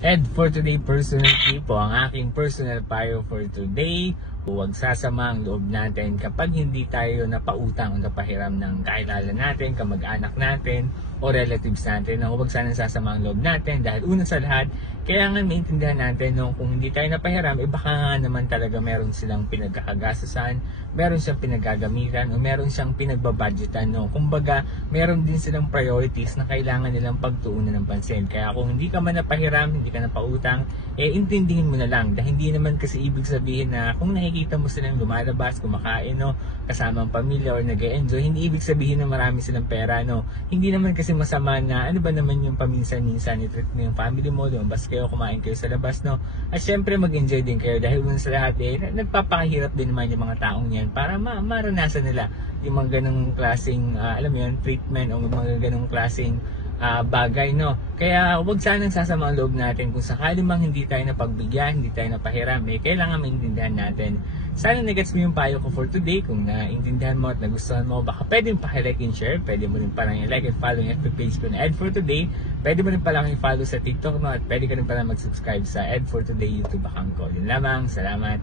And for today, personally po, ang aking personal payo for today, huwag sasama ang loob natin kapag hindi tayo napautang o napahiram ng kakilala natin, kamag-anak natin, o relatives natin. Huwag sanang sasama ang loob natin dahil una sa lahat, kailangan maintindihan natin kung hindi tayo napahiram, baka nga naman talaga meron silang pinagkakagastusan, meron siyang pinagagamitan, o meron siyang pinagbabudgetan. Kumbaga, meron din silang priorities na kailangan nilang pagtuunan ng pansin. Kaya kung hindi ka man napahiram, hindi ka napautang, intindihin mo na lang. Dahil hindi naman kasi ibig sabihin na kung nakikita mo silang lumalabas, kumakain, kasama ang pamilya or nag-e-enjoy, hindi ibig sabihin na marami silang pera. Hindi naman kasi masama na ano ba naman yung paminsan-minsan i-treat mo yung family mo, lumabas kayo, kumain kayo sa labas, At syempre mag-enjoy din kayo dahil una sa lahat nagpapakahirap din naman yung mga taong yan para maranasan nila yung mga ganong klaseng alam mo yun, treatment o mga ganong klaseng bagay, Kaya huwag sanang sasama ang loob natin kung sakali mang hindi tayo napagbigyan, hindi tayo napahiram, kailangan maintindihan natin. Sana nagets mo yung payo ko for today. Kung naintindihan mo at nagustuhan mo, baka pwede mo pakilike and share, pwede mo rin palang i-like and follow yung FB page ko na Ed for Today, pwede mo rin palang i-follow sa TikTok at pwede ka rin palang mag-subscribe sa Ed for Today YouTube account ko. Yun lamang, salamat.